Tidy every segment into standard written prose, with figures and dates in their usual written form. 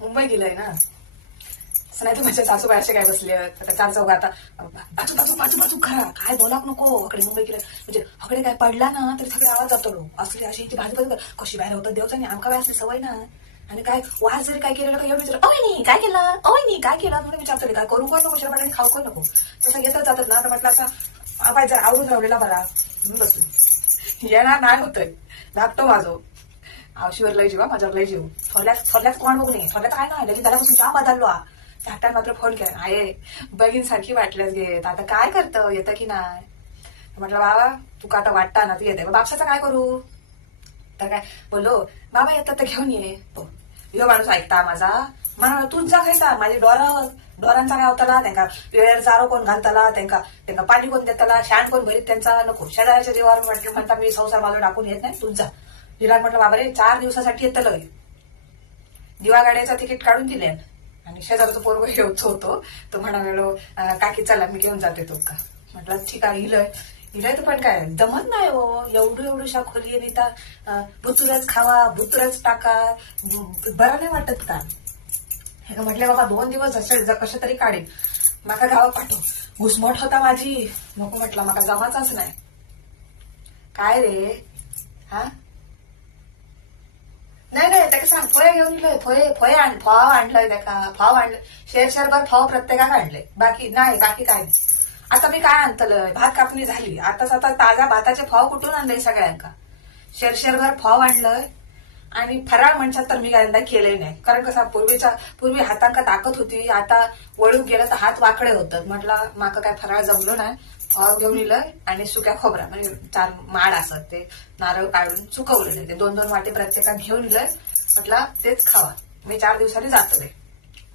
मुंबई गेलंय ना, असं नाही तर माझ्या सासूबाई असे काय बसले आता चार चौघ आता बाजू बाजू बाजू बाजू खरा काय बोलाक नको. अकडे मुंबई गेलं म्हणजे अकडे काय पडला ना तरी सगळे आवाज जातो लो. असली अशी बाजू बाजू कशी बाहेर होतं देवचा नाही आमका असली सवय ना. आणि काय वाज जरी काय केलेलं काय एवढं विचार अवय काय केलं अवय काय केलं म्हणून विचारतो काय करू कोण नको शिरपाटाने खाऊ कोण नको तसं घेतच जातात ना. तर म्हटलं असं आबाई जर आवडून राहिलेला बरा म्हणून बसलो. येणार नाही होतंय धाकतो माझो आवशीवर लय जीवा माझ्यावर लय जीव थोरल्याच कोण बघू नये. थोरल्याच काय नाही लगेच त्याला चहा बदललो. धाकट्यान मात्र फोन केला आहे बघीन सारखी वाटल्यास घेत आता काय करतं येतं की नाही. म्हटलं बाबा तुका आता वाटता ना तू येते बापसाचं काय करू. तर काय बोलो बाबा येतात तर घेऊन ये. ह्यो माणूस ऐकता माझा म्हणा तूच जा खायचा माझी डोरांचा काय होताला त्यांना वेळेवर चारो कोण घालताला त्यांना पाणी कोण देताला शाण कोण भरीत त्यांचा नको. शेजाऱ्याच्या जीवावर म्हटलं म्हणता मी संसार माझा टाकून येत नाही तूच जा. विराट म्हटलं बाबा रे 4 दिवसासाठी येतलं दिवा गाड्याचं तिकीट काढून दिले आणि शेजारचं पोरग येऊच होतो. तो म्हणा वेळो काकी चला मी घेऊन जाते तो का. म्हटलं ठीक आहे इलय तर पण काय जमत नाही हो एवढूशा खोली आणि त्या भुतुरच खावा भुतुरच टाका बरं नाही वाटत का. हे का म्हटलं बाबा 2 दिवस असेल कशा तरी काढेल माका गावात पाठव. घुसमट होता माझी नको म्हटलं माका जमाचाच नाही. काय रे हा नाही त्याला सांग फळे घेऊन गेलोय फाव आणलंय त्याका फाव आणलं शेरभर फाव प्रत्येकाला आणलंय बाकी काय नाही. आता मी काय आणतलंय भात कापणी झाली आता ताजा भाताचे फाव कुठून आणलंय सगळ्यांका. शेरभर फाव आणलंय आणि फराळ म्हणतात तर मी काय केलंय नाही. कारण कसं पूर्वी हातांका ताकद होती आता वळून गेलं तर हात वाकडे होतात. म्हटलं माका काय फराळ जमलो नाही. फाव घेऊन इलंय आणि सुक्या खोबरा म्हणजे 4 माड असत ते नारळ काढून सुकवलेले ते 2-2 वाटे प्रत्येका घेऊन इलंय. म्हटलं तेच खावा मी 4 दिवसांनी जातो रे.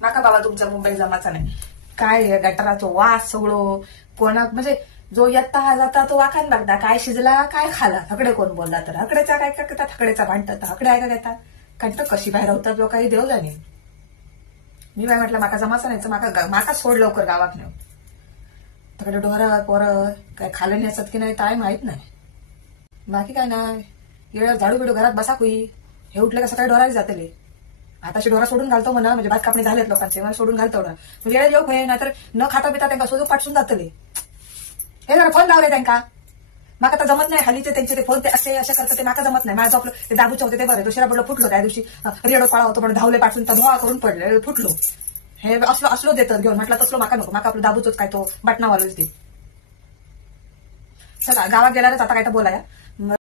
माका बाबा तुमचा मुंबई जमाचा नाही. काय गटाराचा वास सगळं कोणाक म्हणजे जो येता जाता तो वाखान बघता काय शिजला काय खाला. हकडे कोण बोलला तर हकडेचा काय करतात हकडेचा भांडतात हकडे आहे का घेतात कारण तर कशी बाहेर होतात लोक काही देव जाणे. मी काय म्हटलं माका जमाचा नाही माका सोड लवकर गावात नेऊ. तिकडे डोहरा पोरं काय खाल्लं नाही असत की नाही काय माहित नाही. बाकी काय नाही येळेवर झाडू बिडू घरात बसा कुई हे उठले का सकाळी डोराही जातले. आताशी डोरा सोडून घालतो म्हणा म्हणजे भात कापणी झालेत लोकांचे मला सोडून घालतो ना वेळ येऊ होय नाहीतर न खाता पिता त्यांना सोडून पाठसून जातले. हे जरा फोन लावले त्यांना माका तर जमत नाही हल्लीचे त्यांचे ते फोन ते असे करतात ते माका जमत नाही. माझं आपलं ते दाबूचे होते ते बरं दुसऱ्या पडलं फुटलो त्या दिवशी रेडो पाळा होतो पण धावले पाठून धोळा करून पडले फुटलो. हे असलो देतात घेऊन म्हटलं तसलो माका नको माका आपलं दाबूचोच काय तो बटनावालोच दे. चला गावात गेल्यावरच आता काय तर बोलाया.